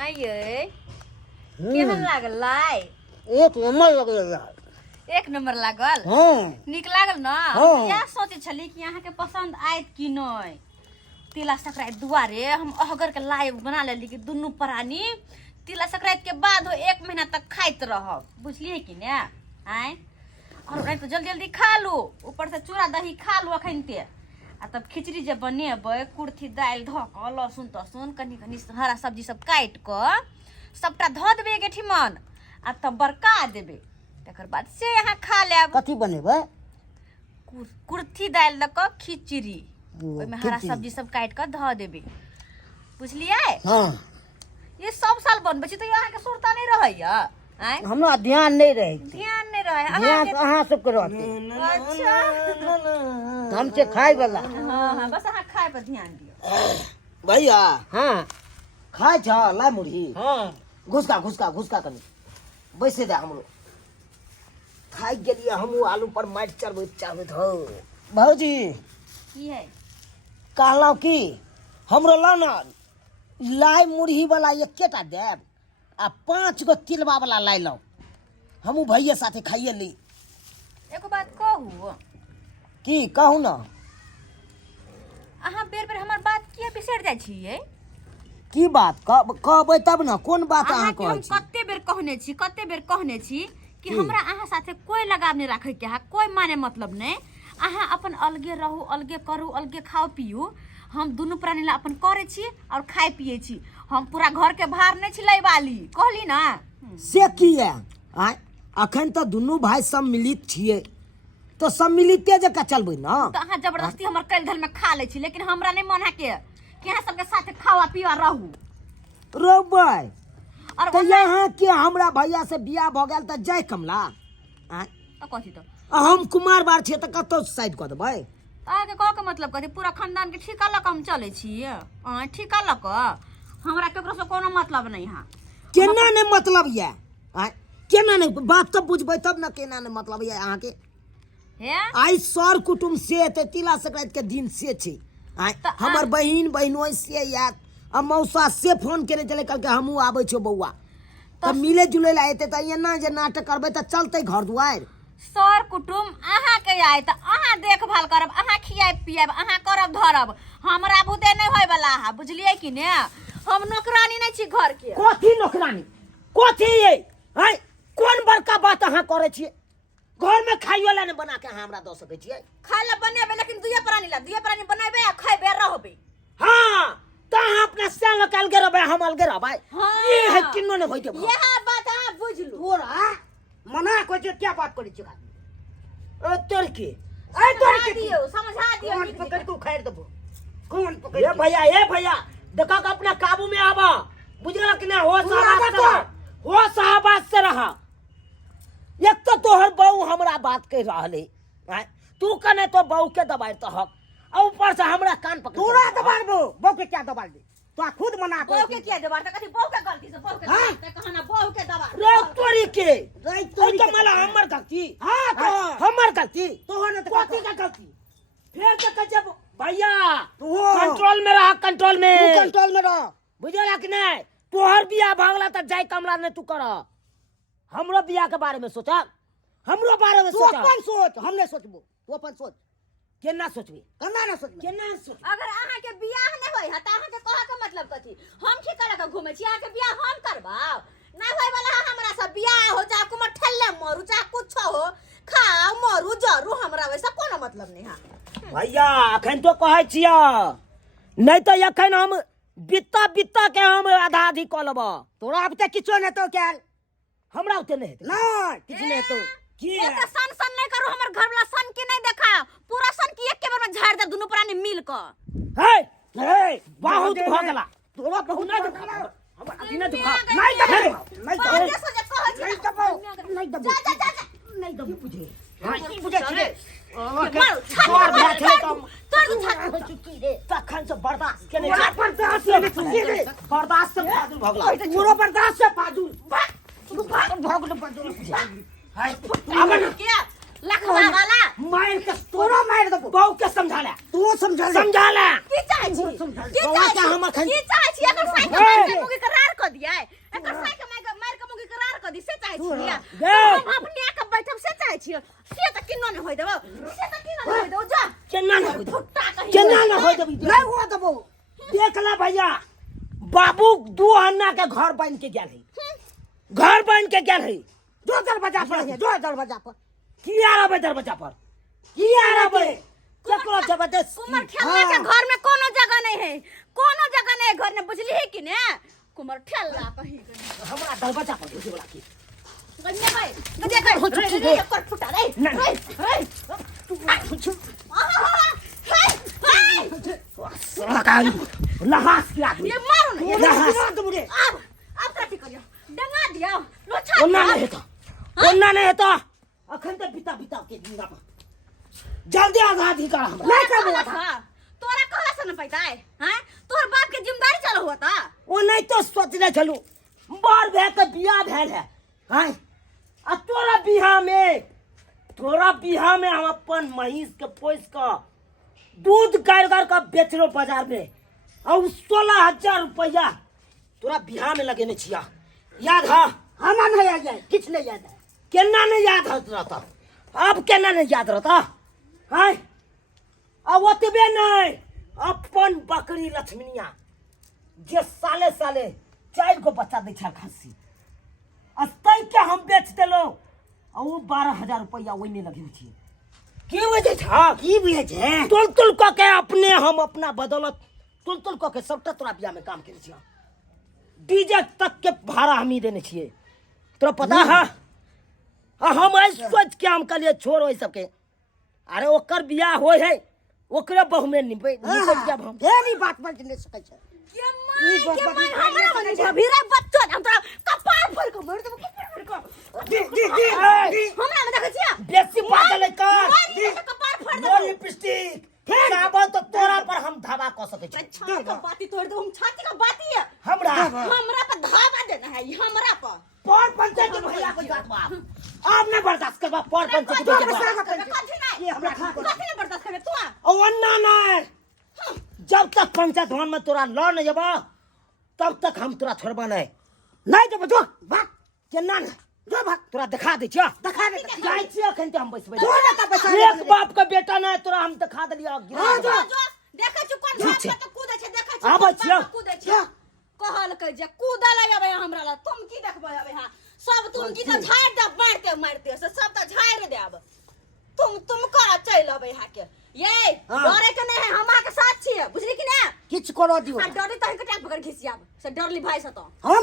आइए केहन लागल लाई? एक नंबर लगल। एक नंबर लागल। हाँ निक लागल ना? हाँ। यह सोचे छली कि यहाँ के पसंद आयत कि नहीं। तिला संक्रांति दुआरे हम अहगर के लाई बना लेली कि दुनू प्राणी तिला संक्रांति के बाद हो 1 महीना तक खाइत रहब, बुझलिए कि ने? आय और नहीं तो जल्दी जल्दी खा लू, ऊपर से चूड़ा दही खा लू अखनते। आ तब खिचड़ी जे बनेबै कुर्थी दालि धऽ कऽ लहसुन तहसुन कनी कनी हरा सब्जी सब काटि कऽ सबटा धऽ देबै एक ठिमन आ तब बरका देबै। तकर बाद से अहाँ खा लेब। कथी बनेबै? कुर्थी दालि दऽ कऽ खिचड़ी, ओ, ओहिमे हरा खिचड़ी। सब्जी सब काटि कऽ धऽ देबै, बुझलियै? हाँ ये सब साल बनबै छी तऽ अहाँके सुरता नहीं रहैया? आय हमरा ध्यान नहीं रहे। ध्यान नहीं रहे ध्यान अहाँके। अहाँ सबके रहते। अच्छा हम से खाए वाला। हाँ हाँ बस अहाँ खाए पर ध्यान दियौ। भैया हाँ खाए छ ला मुढ़ी। हाँ घुसका कनी बैसे दे। हमरो खाई गेलिए। हमू आलू पर माटि चढ़बैत हो। भौजी की है? कहलौ कि हमरो ला ना लाई मुढ़ी वाला एकेटा देब आ 5 गो तिलबा वाला लाई लो। हमू भैया साथे खाइए ली। एगो बात कहू, की कहू ना? अहाँ बेर बेर हमर बात किया बिसरि जाइ छियै? की बात कहबै तब ना। कोन बात अहाँ अहाँके कहै हम छी? कते बेर कहने छी कि हमरा अहाँ साथे कोई लगाव नहीं राखे के है, कोई माने मतलब नहीं। अहाँ अपन अलगे रहू, अलगे करू, अलगे खाओ पियू। हम दुनू प्राणी ला अपन करे छी और खाए पिए छी। हम पूरा घर के भार नहीं छिलाई वाली, कहली ना? से की है? आय अखन तो दुनू भाई सम्मिलित छिए तो सम्मिलिते जका चलबै ना। तो अहाँ जबरदस्ती हमर कैल धल में खा ले छी, लेकिन हमरा नहीं मन है कि अहाँ सबके साथे खावा पिया रहू। रोबै और तो यहाँ के हमरा भैया से बियाह भ गेल त जय कमला। आय कथी तो हम कुमार बार छे त कतौ साइड क देबै? आगे कह के मतलब कथी? पूरा खानदान के ठिका लक हम चले छी। ठिका लक हमरा केकरो से कोनो मतलब नहीं है। केना ने मतलब ये? आय केना ने बात तो बुझबै तब ना। केना ने मतलब ये अहाँ के? हे आई सर कुटुम से ते तिला संक्रांति के दिन से छे। आय हमर बहिन बहिनोई से याद आ मौसा से फोन केने चले कल के हमहू आबै छौ बौआ त मिले जुले ला एते त एना जे नाटक करबै त चलतै घर दुआर। सर कुटुम अहाँ के आए त अहाँ देखभाल करब, अहाँ खियाब पियाब, अहाँ करब धरब। हमरा भूते नहीं होय वाला है, बुझलिए कि ने? हम नौकरानी नहीं छी घर के। कथी नौकरानी? कथी ये? आय कोन बड़का बात अहाँ करे छिए? घर में खाइयो ला ने बना के हमरा द सकै छिए? खाए ला बनेबे, लेकिन दुइये प्राणी बनेबे आ खइबे रहबे। हां त अहाँ अपना से निकाल के रहबै, हम अलगे रहबै। हाँ। ये है किन्नो ने होइते। यह बात अहाँ बुझ लू। तोरा मना कोइ क्या बात करै छी? ओ तोर के ए तोर के समझा दियो कौन नीक पकड़ जकाँ। को खाएर देबो? कौन पकड़? ए भैया देखा के अपना काबू में आवा। बुझला कि ना? होश आवाज से रहा। एक तो तोहर बहू हमरा बात कह रहले। तू कने तो बहू के दबाड़ तो हक और ऊपर से हमरा कान पकड़। तोरा दबाड़बो? बहू के क्या दबाड़ दे? तो खुद मना कर। बहू के किया दबाड़? त कथी बहू के गलती से बहू के हाँ? कहना बहू के दबाड़। रे तोरी के रे तोरी के मला हमर गलती। हां तो हमर गलती। तोहर ने कथी का गलती? फिर तो कह जब भैया कंट्रोल में रह, कंट्रोल में रह। बुझला कि नहीं? तोहर बियाह भागला त जय कमला ने तू कर। हमरो बियाह के बारे में सोचा, हमरो बारे में सोचा। तू अपन सोच, हम नहीं सोचबो। तू अपन सोच। केना सोचबी? केना ना सोचबी? केना सोच? अगर अहाँ के बियाह नहीं होय ह त अहाँ के कह के मतलब कथी? हम ठीक करे के घूमे छी, अहाँ के बियाह हम करबाव? नहीं होय वाला है हमरा सब बियाह हो, चाहे कुमर ठल्ले मरू, चाहे कुछ हो, खाओ मरू जरू, हमरा वैसा कोनो मतलब नहीं है। भैया अखन तो कहै छिया नहीं तो अखन हम बित्ता के हम आधा आधी क लेब। तोरा अब तक किछो नहीं तो कैल हमरा उते नहीं हेतै। नहीं किछ नहीं तो की ये तो सन नहीं करू, हमर घर वाला सन के नहीं देखा। पूरा सन की एक के बार में झाड़ दे दुनू प्राणी मिल क। हे बहुत भ गेला। तोरा बहुत नहीं देखा। हम अभी नहीं देखा। नहीं देखा। नहीं बात से जे कहै छी नहीं दबो। नहीं दबो। नहीं दबो बुझे। नहीं बुझे छी। और भा छले कम। तखन से बर्दाश्त केने छी। बर्दाश्त से फाजुल भ गेला। पूरा बर्दाश्त से फाजुल। भाग भगलो फाजुल। हाय अब क्या लखवा वाला मार के तोरा मार दबो बहु के समझा ले तू समझा ले की चाहे छी की बौआ चाहे के हम अखन की चाहे छी अगर साइकिल मार के मुगी करार क दिया एकर साइकिल मार के मुगी करार क दी से चाहे छी हम अपने के बैठब से चाहे छी से त किन्नो ने होय देबो से त किन्नो ने होय देबो जा केना न होय फुट्टा कहि केना न होय देबो नहीं हुआ दबो देख ले भैया बाबू दू अन्ना के घर बन के गेल है घर बन के गेल है जो दरवाजा पर की आ रहा दरवाजा पर की आ रहा केकरो जबरदस्त कुमार ठेला के घर में कोनो जगह नहीं है घर में बुझली है कि ने कुमार ठेला कहीं हमरा दरवाजा पर घुसे वाला की गन्ने भाई गजे कर कर फुटा रे लहास किया ये मारो ना ये लहास मुझे अब काटी करियो डंगा दिया लोछा ओन्ना नहीं तो अखन तक बिता के जिंदा पर जल्दी आजादी कर हमरा नहीं कर हुआ था तोरा कहला से न पैता है हैं तोर बाप के जिम्मेदारी चलो हुआ था वो नहीं तो सोचले चलू बार भे के बियाह भेल है हैं आ तोरा बियाह में हम अपन महीस के पोस का दूध कारगर का बेचलो बाजार में और 16,000 रुपया तोरा बियाह में लगेने छिया याद है हमारा नहीं याद है किछ नहीं याद है केना नहीं याद रहता अब केना नहीं याद रहता हैं अब ओतबे नहीं अपन बकरी लक्ष्मणिया जे साले 4 गो बच्चा दै छल खस्सी अस्तै के हम बेच देलो आ वो 12,000 रुपया ओइने लगे छी की वजह था की बुझे छे तुल क के अपने हम अपना बदौलत तुल क के सबटा तोरा बियाह में काम करे छिया डीजे तक के भाड़ा हम ही देने छिए तोरा पता है हम ऐसे सोच के हम कलिए छोड़ ओइ सबके अरे ओकर बियाह होय है ओकरे बहु में निपट जब हम ढेरी बात बज नहीं सकै छे के माय हमरा बने भीरे बच्चा हम तोरा कपार फोड़ के मार देबो कपार फोड़ के हमरा में देखै छिया बेसी पागल है कर कपार फोड़ नो लिपस्टिक चाबो तो तोरा पर हम धावा क सकै छी छाती का बाती तोड़ दो हम छाती का बाती है हमरा पर धावा देना है हमरा पर पर पंचायत के भैया को बात बाप आप न बर्दाश्त करबा पर पंचायत के बात ये हमरा कथि ने बर्दाश्त करे तू ओ अन्ना नहीं जब तक पंचायत भवन में तोरा लड़ नहीं जबा तब तक हम तोरा छोड़बा नहीं जब जो भाग केना नहीं जो भाग तोरा दिखा दे छिया दिखा दे जाय छिया खन हम बैसबे जो ना का पैसा एक बाप का बेटा नहीं तोरा हम दिखा देलिया हां जो देखै छु कोन भाग में तो कूदे छे देखै छु आबै छिया कूदे छे कहल के जे कूदल आबे हमरा ला तुम की देखबे आबे हां सब तुम की तो झाड़ दे मारते से सब तो झाड़ देब तुम कर चल आबे हा के ये डरे के नहीं है हमरा के साथ छिए बुझली कि ना किछ करो दियो आ डरी तो के टाक पकड़ खिसियाब से डरली भाई से तो हम